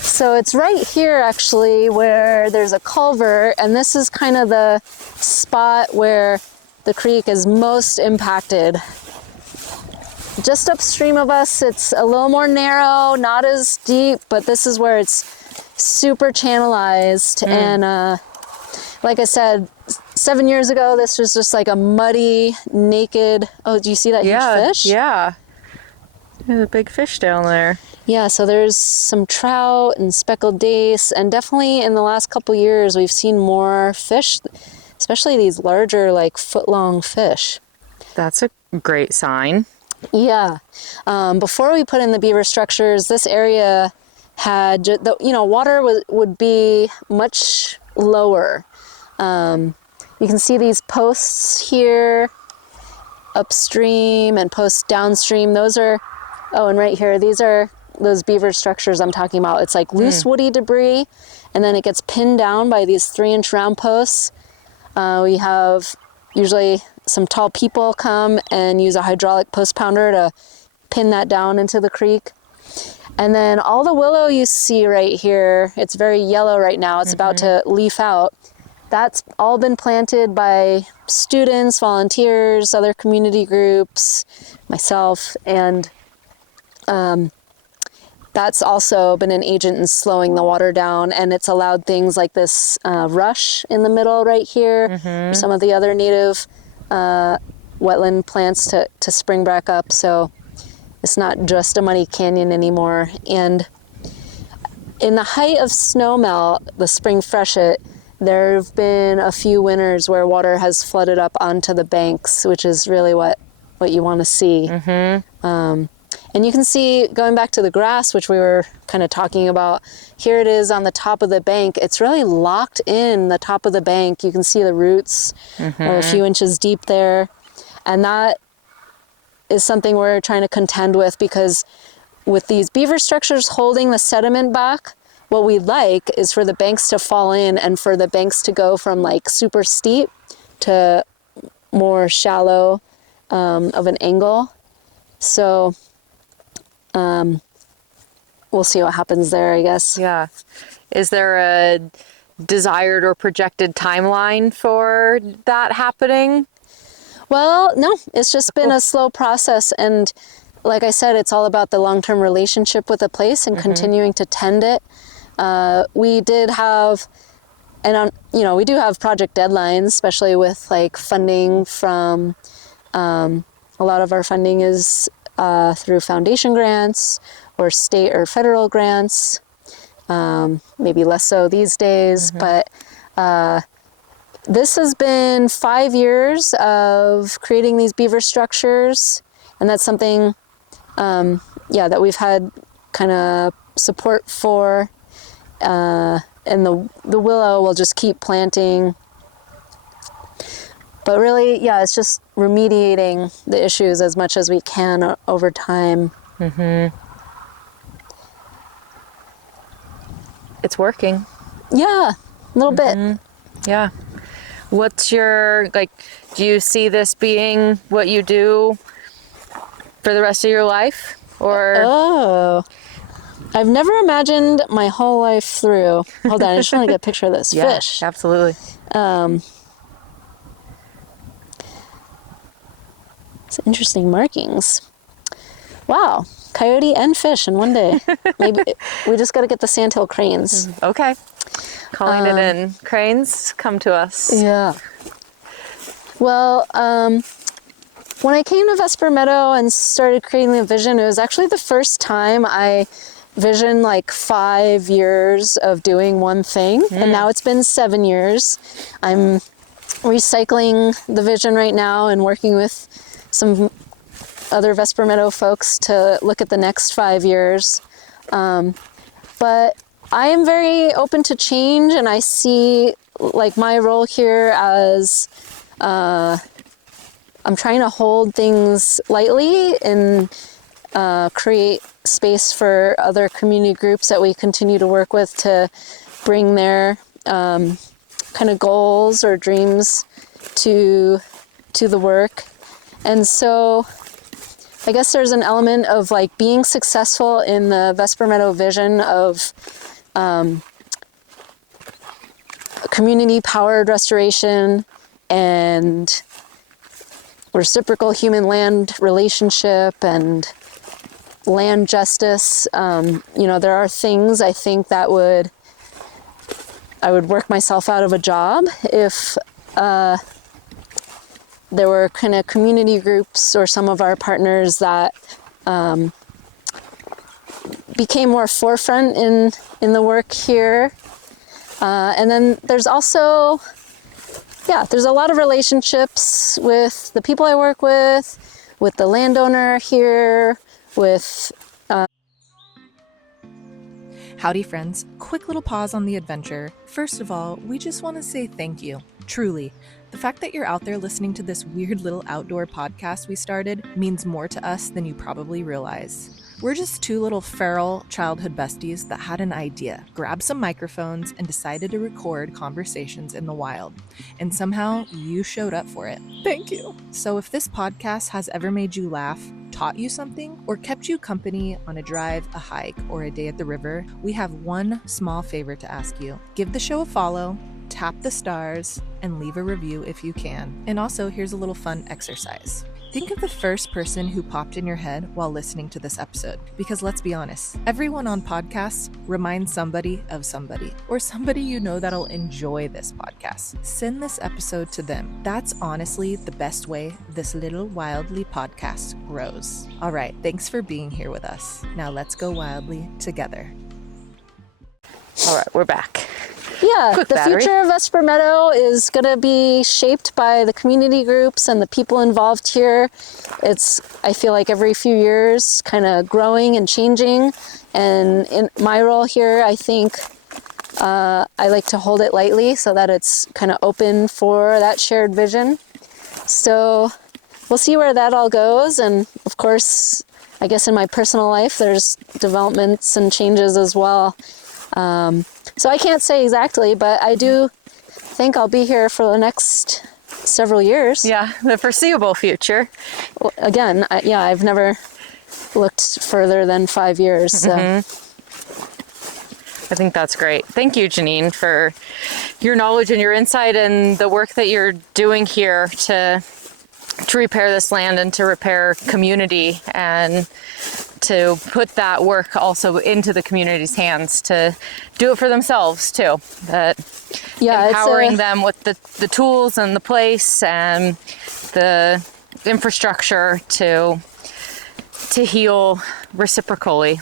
So it's right here actually where there's a culvert, and this is kind of the spot where the creek is most impacted. Just upstream of us, it's a little more narrow, not as deep, but this is where it's super channelized. And like I said, 7 years ago, this was just like a muddy, naked, oh, do you see that huge fish? Yeah. There's a big fish down there. Yeah, so there's some trout and speckled dace, and definitely in the last couple years, we've seen more fish, especially these larger, like foot-long fish. That's a great sign. Yeah. Before we put in the beaver structures, this area had, water would be much lower. You can see these posts here upstream and posts downstream. Those are, and right here, these are those beaver structures I'm talking about. It's like loose woody debris, and then it gets pinned down by these 3-inch round posts. We have usually some tall people come and use a hydraulic post pounder to pin that down into the creek. And then all the willow you see right here, it's very yellow right now. It's about to leaf out. That's all been planted by students, volunteers, other community groups, myself, and that's also been an agent in slowing the water down, and it's allowed things like this rush in the middle right here, or some of the other native wetland plants to spring back up. So it's not just a muddy canyon anymore. And in the height of snowmelt, the spring freshet, there have been a few winters where water has flooded up onto the banks, which is really what you want to see. And you can see, going back to the grass, which we were kind of talking about, here it is on the top of the bank. It's really locked in the top of the bank. You can see the roots are a few inches deep there. And that is something we're trying to contend with, because with these beaver structures holding the sediment back, what we'd like is for the banks to fall in and for the banks to go from like super steep to more shallow of an angle. So we'll see what happens there, I guess. Yeah. Is there a desired or projected timeline for that happening? Well, no, it's just been a slow process. And like I said, it's all about the long-term relationship with a place and continuing to tend it. We did have, we do have project deadlines, especially with like funding from, a lot of our funding is through foundation grants or state or federal grants, maybe less so these days, but this has been 5 years of creating these beaver structures, and that's something that we've had kind of support for, and the willow will just keep planting. But really, it's just remediating the issues as much as we can over time. It's working. Yeah, a little bit. Yeah. What's your, do you see this being what you do for the rest of your life? Or? Oh, I've never imagined my whole life through. Hold on, I just want to get a picture of this fish. Absolutely. It's interesting markings. Wow, coyote and fish in one day. Maybe we just got to get the sandhill cranes. Okay. Calling it in. Cranes, come to us. Yeah. Well, when I came to Vesper Meadow and started creating the vision, it was actually the first time I visioned like 5 years of doing one thing. And now it's been 7 years. I'm recycling the vision right now and working with some other Vesper Meadow folks to look at the next 5 years. But I am very open to change, and I see like my role here as I'm trying to hold things lightly and create space for other community groups that we continue to work with to bring their kind of goals or dreams to the work. And so I guess there's an element of like being successful in the Vesper Meadow vision of community powered restoration and reciprocal human land relationship and land justice. There are things I think that I would work myself out of a job if there were kind of community groups or some of our partners that became more forefront in the work here. And then there's also, there's a lot of relationships with the people I work with the landowner here, with... Howdy friends, quick little pause on the adventure. First of all, we just want to say thank you. Truly. The fact that you're out there listening to this weird little outdoor podcast we started means more to us than you probably realize. We're just two little feral childhood besties that had an idea, grabbed some microphones, and decided to record conversations in the wild. And somehow you showed up for it. Thank you. So if this podcast has ever made you laugh, taught you something, or kept you company on a drive, a hike, or a day at the river, we have one small favor to ask you. Give the show a follow, tap the stars, and leave a review if you can. And also, here's a little fun exercise. Think of the first person who popped in your head while listening to this episode. Because let's be honest, everyone on podcasts reminds somebody of somebody, or somebody you know that'll enjoy this podcast. Send this episode to them. That's honestly the best way this little wildly podcast grows. All right, thanks for being here with us. Now let's go wildly together. All right, we're back. Yeah, Quick the battery. future of Vesper Meadow is going to be shaped by the community groups and the people involved here. It's, I feel like every few years, kind of growing and changing. And in my role here, I think I like to hold it lightly so that it's kind of open for that shared vision. So we'll see where that all goes. And of course, I guess in my personal life, there's developments and changes as well. So I can't say exactly, but I do think I'll be here for the next several years. Yeah, the foreseeable future. Well, again, I've never looked further than 5 years. So. I think that's great. Thank you, Jeanine, for your knowledge and your insight and the work that you're doing here to repair this land and to repair community, and to put that work also into the community's hands to do it for themselves too. That empowering them with the tools and the place and the infrastructure to heal reciprocally.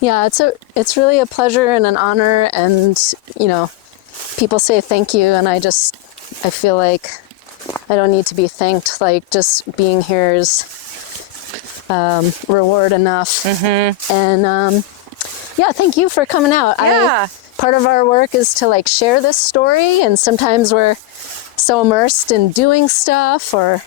Yeah, it's really a pleasure and an honor, and people say thank you, and I feel like I don't need to be thanked. Like, just being here is reward enough. And thank you for coming out. Yeah. Part of our work is to like share this story, and sometimes we're so immersed in doing stuff or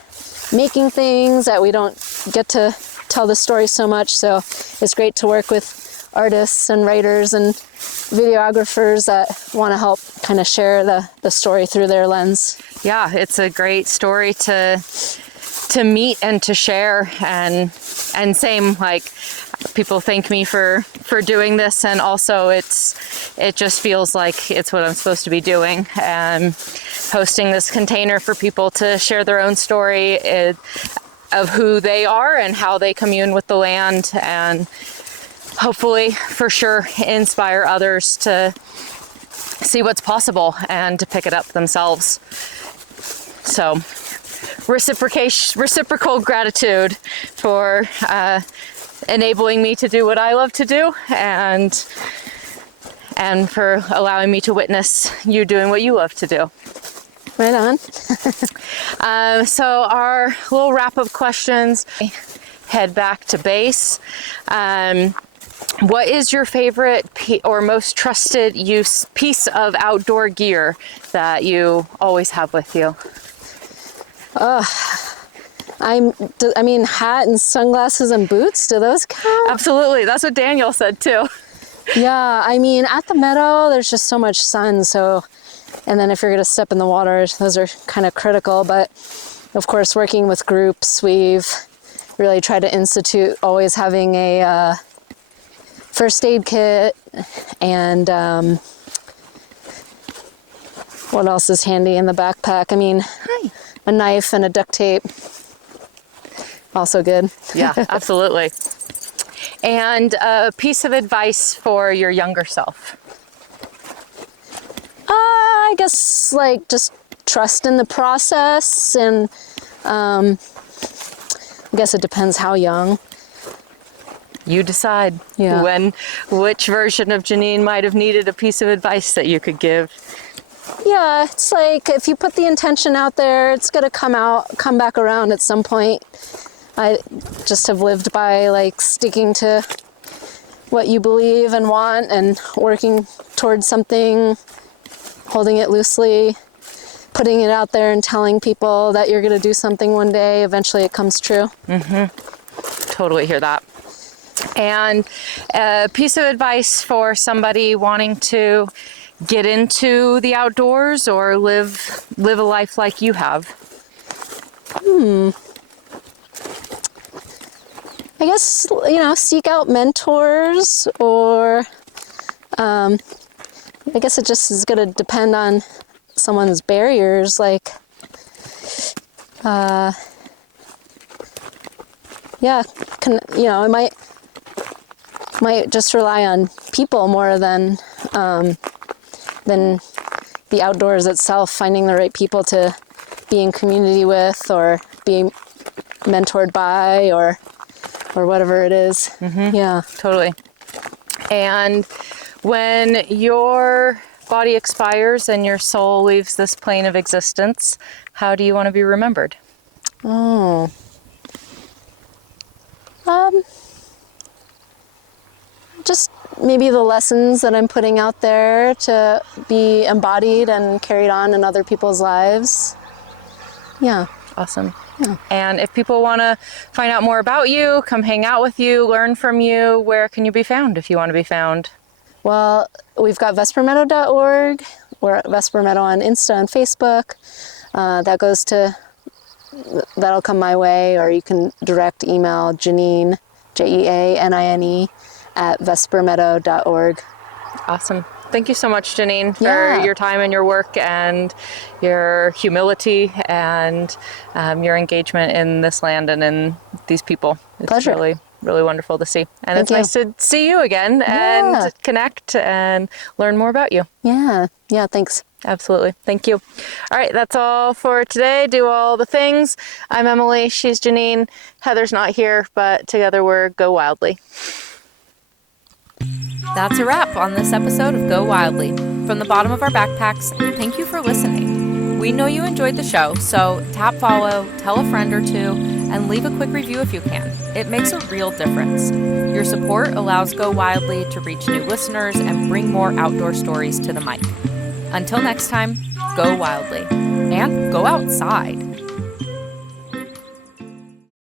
making things that we don't get to tell the story so much. So it's great to work with artists and writers and videographers that want to help kind of share the story through their lens. Yeah, it's a great story to meet and to share, and same, like, people thank me for doing this, and also it just feels like it's what I'm supposed to be doing, and hosting this container for people to share their own story of who they are and how they commune with the land, and hopefully for sure inspire others to see what's possible and to pick it up themselves. So reciprocal gratitude for enabling me to do what I love to do, and for allowing me to witness you doing what you love to do. Right on. So our little wrap-up questions, head back to base. What is your favorite or most trusted piece of outdoor gear that you always have with you? I mean, hat and sunglasses and boots, do those count? Absolutely. That's what Daniel said too. Yeah, I mean, at the meadow, there's just so much sun, and then if you're going to step in the water, those are kind of critical. But of course, working with groups, we've really tried to institute always having a first aid kit, and what else is handy in the backpack? I mean, a knife and a duct tape. Also good. Yeah, absolutely. And a piece of advice for your younger self? I guess like just trust in the process, and I guess it depends how young. You decide. Yeah. Which version of Jeanine might have needed a piece of advice that you could give. Yeah, it's like if you put the intention out there, it's gonna come back around at some point. I just have lived by like sticking to what you believe and want and working towards something, holding it loosely, putting it out there and telling people that you're gonna do something one day. Eventually it comes true. Totally hear that. And a piece of advice for somebody wanting to get into the outdoors or live a life like you have? I guess, seek out mentors, or I guess it just is going to depend on someone's barriers. Like, it might just rely on people more than the outdoors itself, finding the right people to be in community with or be mentored by or whatever it is. Yeah. Totally. And when your body expires and your soul leaves this plane of existence, how do you want to be remembered? Just maybe the lessons that I'm putting out there to be embodied and carried on in other people's lives. Yeah. Awesome. Yeah. And if people want to find out more about you, come hang out with you, learn from you, where can you be found if you want to be found? Well, we've got vespermeadow.org. We're at Vesper Meadow on Insta and Facebook. That'll come my way, or you can direct email Jeanine, Jeanine, at vespermeadow.org. Awesome. Thank you so much, Jeanine, for your time and your work and your humility and your engagement in this land and in these people. It's Pleasure. really, really wonderful to see. And Thank it's nice to see you again and connect and learn more about you. Yeah. Yeah, thanks. Absolutely. Thank you. All right, that's all for today. Do all the things. I'm Emily. She's Jeanine. Heather's not here, but together we're Go Wildly. That's a wrap on this episode of Go Wildly. From the bottom of our backpacks, thank you for listening. We know you enjoyed the show, so tap follow, tell a friend or two, and leave a quick review if you can. It makes a real difference. Your support allows Go Wildly to reach new listeners and bring more outdoor stories to the mic. Until next time, go wildly and go outside.